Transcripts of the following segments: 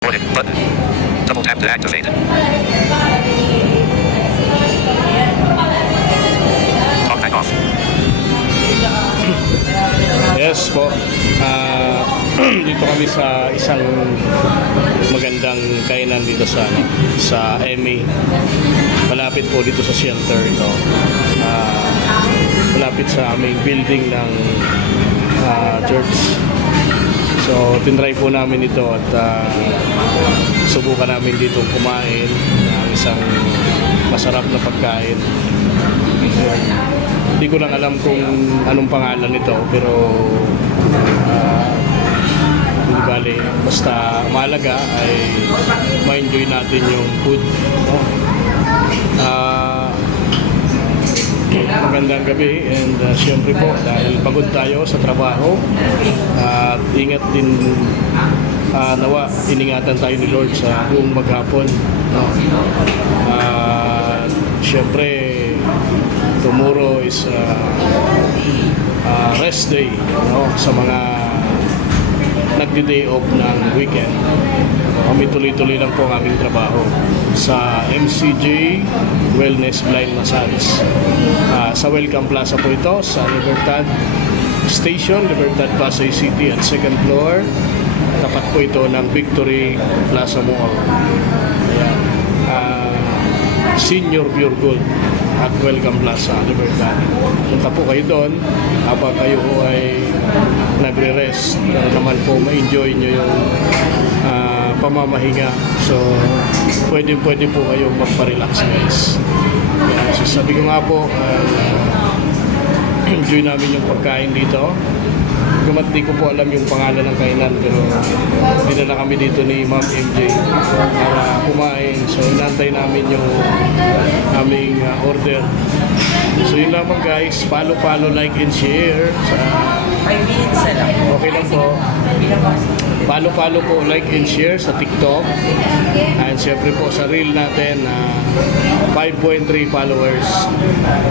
Recording button. Double tap to activate. Talk back off. Yes po. Dito kami sa isang magandang kainan dito sa MA. Malapit po dito sa shelter ito. Malapit sa aming building ng church. So, tinry po namin ito at subukan namin dito kumain ng isang masarap na pagkain. So, hindi ko lang alam kung anong pangalan nito, pero hindi bale, basta mahalaga ay ma-enjoy natin yung food. Magandang gabi and syempre po dahil pagod tayo sa trabaho at ingat din nawa iningatan tayo ni Lord sa buong maghapon. Syempre tomorrow is rest day, sa mga nagdi-day off ng weekend. Kami tuloy-tuloy lang po ang aming trabaho sa MCJ Wellness Blind Massage. Sa Welcome Plaza po ito, sa Libertad Station, Libertad Pasay City at 2nd floor. Tapat po ito ng Victory Plaza Mall. Ayan. Senior Pure Gold at Welcome Plaza, Libertad. Punta po kayo doon habang kayo ay nagre-rest para naman po ma-enjoy nyo yung pamamahinga. So, pwede po kayong magpa-relax, guys. So, sabi ko nga po, enjoy namin yung pagkain dito. Kumat di ko po alam yung pangalan ng kainan, pero dinala kami dito ni Ma'am MJ para kumain. So, inantay namin yung aming order. So, yun lamang, guys. Follow, like, and share. 5 minutes na lang. Okay lang po. Follow po, like and share sa TikTok. And syempre po sa reel natin 5.3 followers.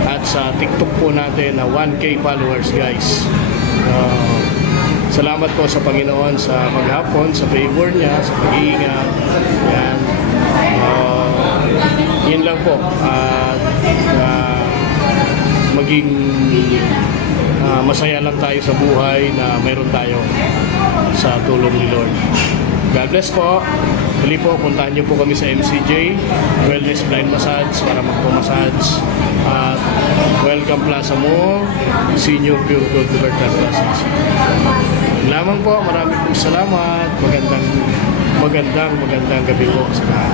At sa TikTok po natin 1K followers, guys. Salamat po sa Panginoon sa maghapon, sa favor niya, sa pag-iingat. Yan. Yun lang po. Maging masaya lang tayo sa buhay na mayroon tayo sa tulong ni Lord. God bless po. Huli po, puntahan niyo po kami sa MCJ Wellness Blind Massage para magpo-massage. At Welcome Plaza Mall, Senior Pure Gold Libertad Plaza. Lamang po, maraming salamat. Magandang gabi po sa lahat.